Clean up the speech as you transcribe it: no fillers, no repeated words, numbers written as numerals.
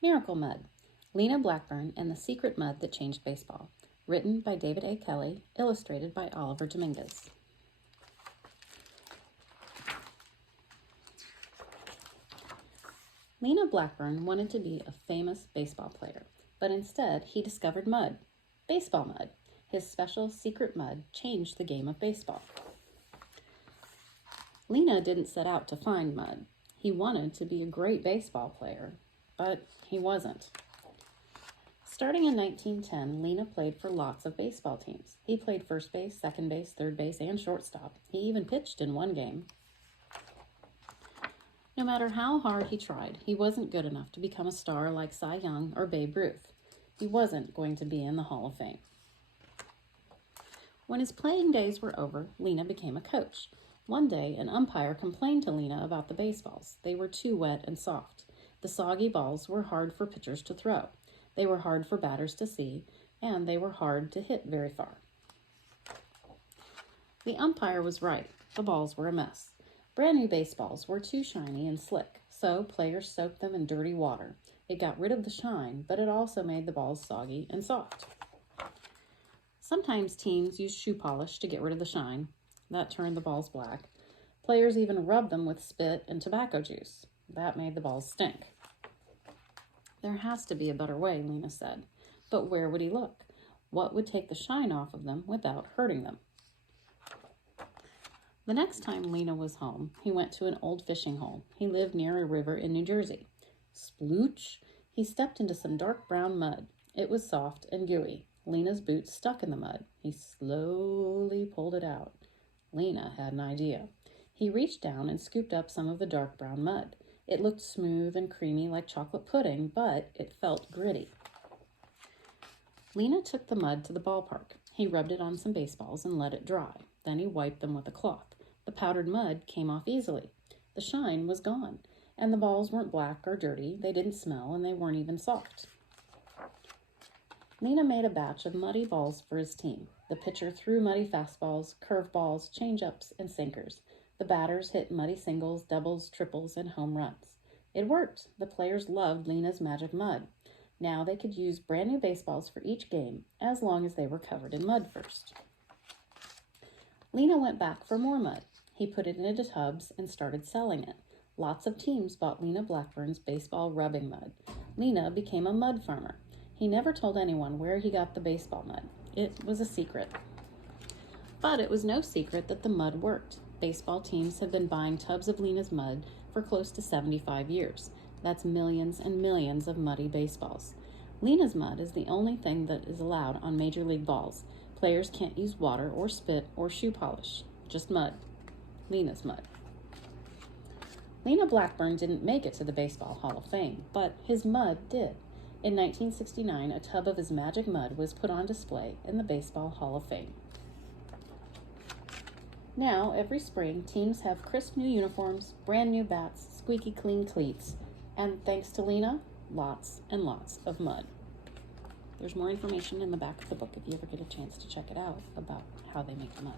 Miracle Mud, Lena Blackburn and the Secret Mud That Changed Baseball. Written by David A. Kelly, illustrated by Oliver Dominguez. Lena Blackburn wanted to be a famous baseball player, but instead he discovered mud, baseball mud. His special secret mud changed the game of baseball. Lena didn't set out to find mud. He wanted to be a great baseball player, but he wasn't. Starting in 1910, Lena played for lots of baseball teams. He played first base, second base, third base, and shortstop. He even pitched in one game. No matter how hard he tried, he wasn't good enough to become a star like Cy Young or Babe Ruth. He wasn't going to be in the Hall of Fame. When his playing days were over, Lena became a coach. One day, an umpire complained to Lena about the baseballs. They were too wet and soft. The soggy balls were hard for pitchers to throw. They were hard for batters to see, and they were hard to hit very far. The umpire was right. The balls were a mess. Brand new baseballs were too shiny and slick, so players soaked them in dirty water. It got rid of the shine, but it also made the balls soggy and soft. Sometimes teams used shoe polish to get rid of the shine. That turned the balls black. Players even rubbed them with spit and tobacco juice. That made the balls stink. There has to be a better way, Lena said. But where would he look? What would take the shine off of them without hurting them? The next time Lena was home, he went to an old fishing hole. He lived near a river in New Jersey. Splooch! He stepped into some dark brown mud. It was soft and gooey. Lena's boots stuck in the mud. He slowly pulled it out. Lena had an idea. He reached down and scooped up some of the dark brown mud. It looked smooth and creamy like chocolate pudding, but it felt gritty. Lena took the mud to the ballpark. He rubbed it on some baseballs and let it dry. Then he wiped them with a cloth. The powdered mud came off easily. The shine was gone, and the balls weren't black or dirty. They didn't smell, and they weren't even soft. Lena made a batch of muddy balls for his team. The pitcher threw muddy fastballs, curveballs, changeups, and sinkers. The batters hit muddy singles, doubles, triples, and home runs. It worked. The players loved Lena's magic mud. Now they could use brand new baseballs for each game, as long as they were covered in mud first. Lena went back for more mud. He put it into tubs and started selling it. Lots of teams bought Lena Blackburn's baseball rubbing mud. Lena became a mud farmer. He never told anyone where he got the baseball mud. It was a secret. But it was no secret that the mud worked. Baseball teams have been buying tubs of Lena's mud for close to 75 years. That's millions and millions of muddy baseballs. Lena's mud is the only thing that is allowed on Major League balls. Players can't use water or spit or shoe polish. Just mud. Lena's mud. Lena Blackburn didn't make it to the Baseball Hall of Fame, but his mud did. In 1969, a tub of his magic mud was put on display in the Baseball Hall of Fame. Now, every spring, teams have crisp new uniforms, brand new bats, squeaky clean cleats, and thanks to Lena, lots and lots of mud. There's more information in the back of the book if you ever get a chance to check it out about how they make the mud.